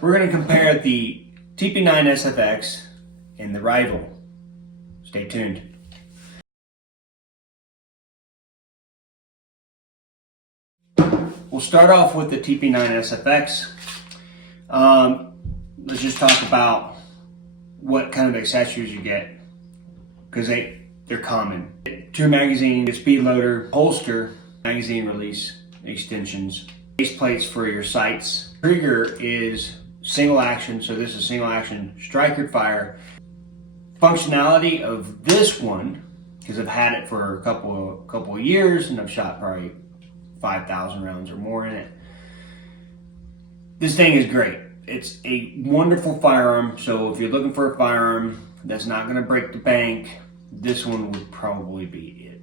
We're going to compare the TP9 SFX and the rival. Stay tuned. We'll start off with the TP9 SFX. Let's just talk about what kind of accessories you get, because they're common. 2 magazine, speed loader, holster, magazine release, extensions, base plates for your sights. Trigger is single action, so this is single action striker fire. Functionality of this one, because I've had it for a couple of years and I've shot probably 5,000 rounds or more in it. This thing is great. It's a wonderful firearm, so if you're looking for a firearm that's not going to break the bank, this one would probably be it.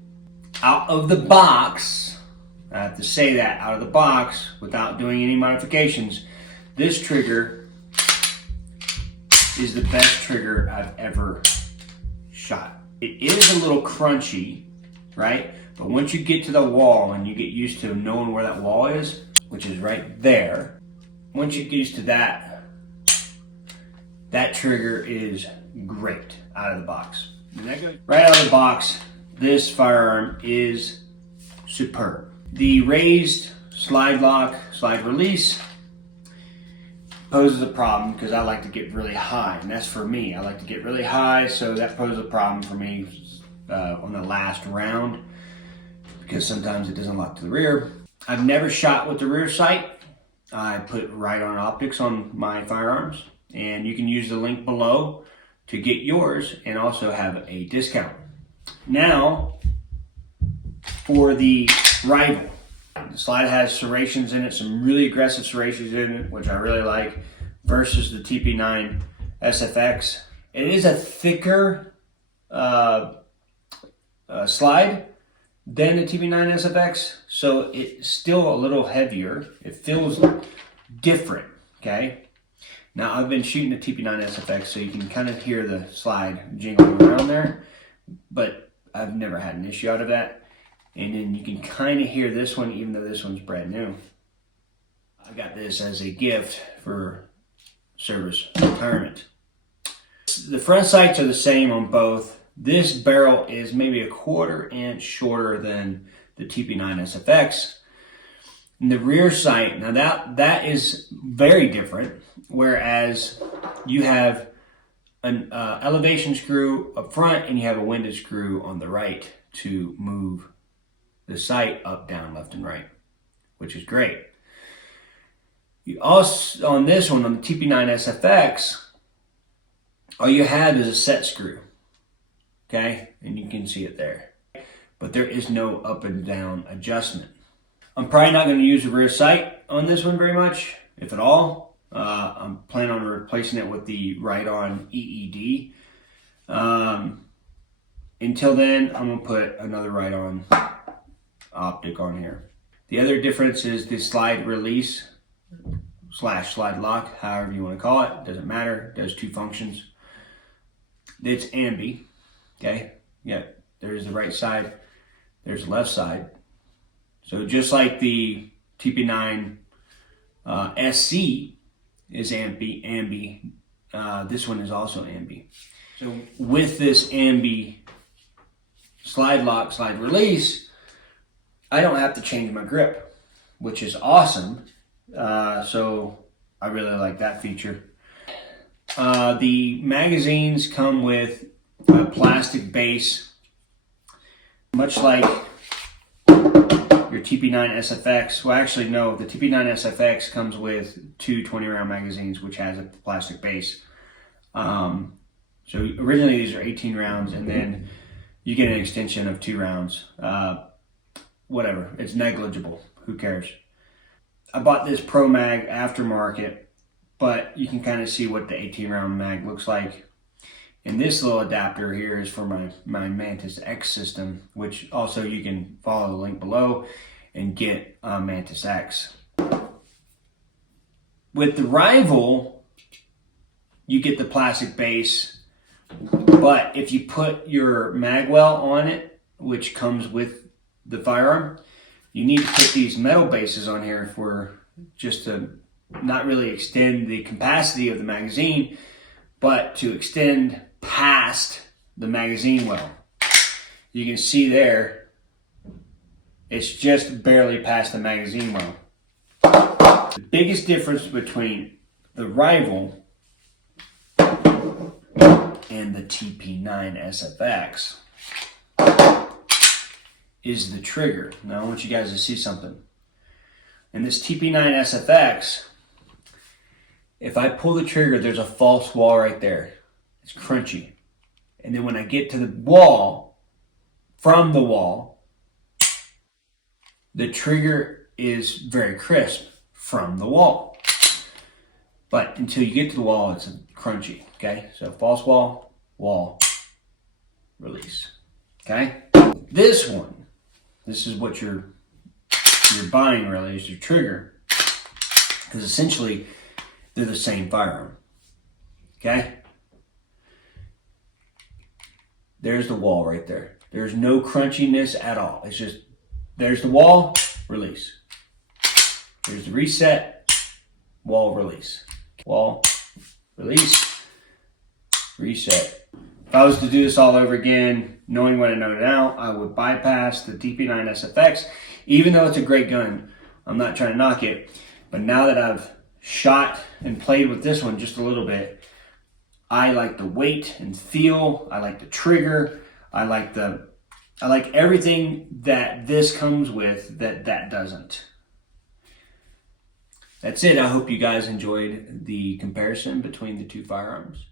Out of the box, I have to say that, out of the box, without doing any modifications, this trigger is the best trigger I've ever shot. It is a little crunchy, right? But once you get to the wall and you get used to knowing where that wall is, which is right there, once you get used to that, that trigger is great out of the box. Right out of the box, this firearm is superb. The raised slide lock, slide release poses a problem because I like to get really high, and that's for me. I like to get really high, so that poses a problem for me on the last round because sometimes it doesn't lock to the rear. I've never shot with the rear sight. I put right-on optics on my firearms, and you can use the link below to get yours and also have a discount. Now, for the rival. The slide has serrations in it, some really aggressive serrations in it, which I really like, versus the TP9 SFX. It is a thicker slide than the TP9 SFX, so it's still a little heavier. It feels different, okay? Now, I've been shooting the TP9 SFX, so you can kind of hear the slide jingling around there, but I've never had an issue out of that. And then you can kind of hear this one, even though this one's brand new. I got this as a gift for service retirement. The front sights are the same on both. This barrel is maybe a 1/4 inch shorter than the TP9 SFX. And the rear sight, now that is very different, whereas you have an elevation screw up front and you have a windage screw on the right to move the sight up, down, left, and right, which is great. You also, on this one, on the TP9 SFX, all you have is a set screw, okay? And you can see it there. But there is no up and down adjustment. I'm probably not going to use the rear sight on this one very much, if at all. I'm planning on replacing it with the right-on EED. Until then, I'm going to put another right-on optic on here. The other difference is the slide release / slide lock, however you want to call it, doesn't matter. It does 2 functions. It's ambi, okay? Yeah, there's the right side, there's the left side. So just like the TP9 SC is ambi, this one is also ambi. So with this ambi slide lock, slide release, I don't have to change my grip, which is awesome. So I really like that feature. The magazines come with a plastic base, much like your TP9 SFX. Well, actually, no, the TP9 SFX comes with 2 20-round magazines, which has a plastic base. So originally these are 18 rounds, and then you get an extension of 2 rounds. Whatever, it's negligible, who cares? I bought this Pro Mag aftermarket, but you can kind of see what the 18 round mag looks like. And this little adapter here is for my Mantis X system, which also you can follow the link below and get Mantis X. With the rival, you get the plastic base, but if you put your magwell on it, which comes with the firearm, you need to put these metal bases on here for just to not really extend the capacity of the magazine, but to extend past the magazine well. You can see there, it's just barely past the magazine well. The biggest difference between the Rival and the TP9 SFX is the trigger. Now I want you guys to see something. In this TP9 SFX, if I pull the trigger, there's a false wall right there. It's crunchy. And then when I get to the wall, from the wall, the trigger is very crisp from the wall. But until you get to the wall, it's crunchy, okay? So false wall, wall, release, okay? This one, this is what you're buying really, is your trigger. Because essentially, they're the same firearm, okay? There's the wall right there. There's no crunchiness at all. It's just, there's the wall, release. There's the reset, wall, release. Wall, release, reset. If I was to do this all over again, knowing what I know now, I would bypass the TP9 SFX. Even though it's a great gun, I'm not trying to knock it, but now that I've shot and played with this one just a little bit, I like the weight and feel, I like the trigger, I like everything that this comes with that doesn't. That's it. I hope you guys enjoyed the comparison between the two firearms.